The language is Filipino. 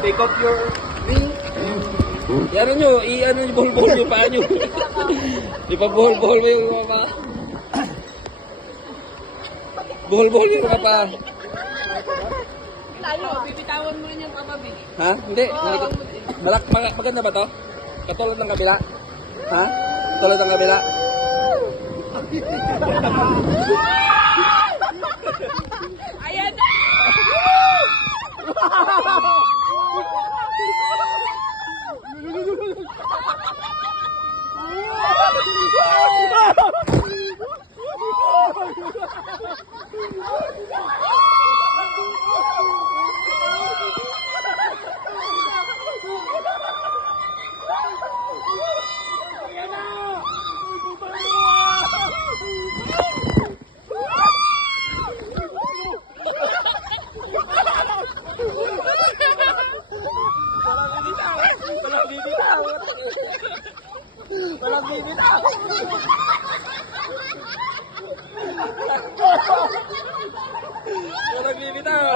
Take off your ring. Ano nyo, i-ano nyo, buhol-buhol yung paa nyo. Ipabuhol-buhol mo yung mga paa. Buhol-buhol yung mga paa. Tayo, bibitawan mo rin yung papabi. Ha? Hindi. Maganda ba to? Katulad ng kabila? Ha? Katulad ng kabila? Ayan na! Walang bibitaw! Walang bibitaw!